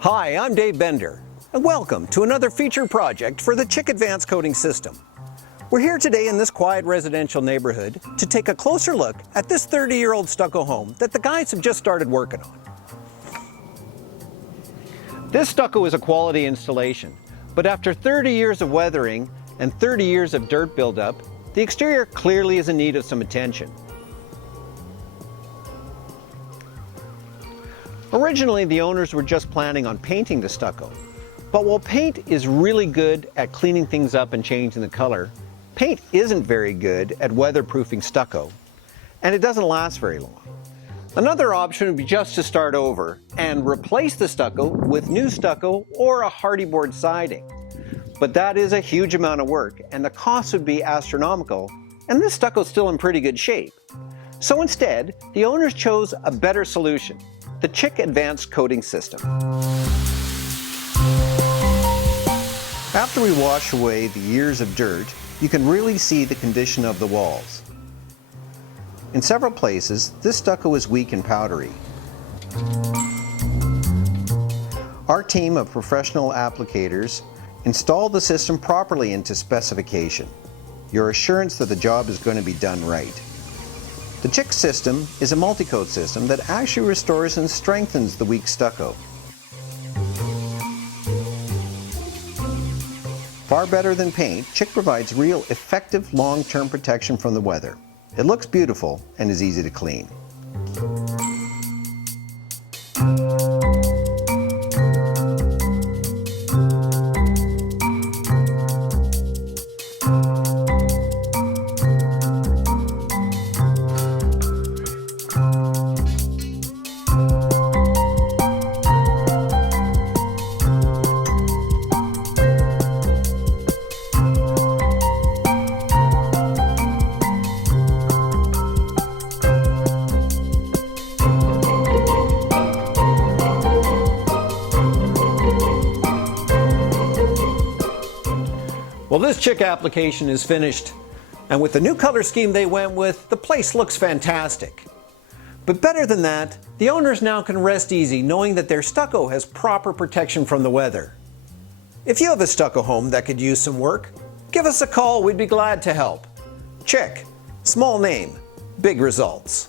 Hi, I'm Dave Bender, and welcome to another feature project for the CHIC Advanced Coating System. We're here today in this quiet residential neighborhood to take a closer look at this 30-year-old stucco home that the guys have just started working on. This stucco is a quality installation, but after 30 years of weathering and 30 years of dirt buildup, the exterior clearly is in need of some attention. Originally, the owners were just planning on painting the stucco, but while paint is really good at cleaning things up and changing the color, paint isn't very good at weatherproofing stucco, and it doesn't last very long. Another option would be just to start over and replace the stucco with new stucco or a hardy board siding. But that is a huge amount of work, and the cost would be astronomical, and this stucco is still in pretty good shape. So instead, the owners chose a better solution: the CHIC Advanced Coating System. After we wash away the years of dirt, you can really see the condition of the walls. In several places, this stucco is weak and powdery. Our team of professional applicators installed the system properly into specification. Your assurance that the job is going to be done right. The CHIC system is a multi-coat system that actually restores and strengthens the weak stucco. Far better than paint, CHIC provides real effective long-term protection from the weather. It looks beautiful and is easy to clean. Well, this CHIC application is finished, and with the new color scheme they went with, the place looks fantastic. But better than that, the owners now can rest easy knowing that their stucco has proper protection from the weather. If you have a stucco home that could use some work, give us a call, we'd be glad to help. CHIC, small name, big results.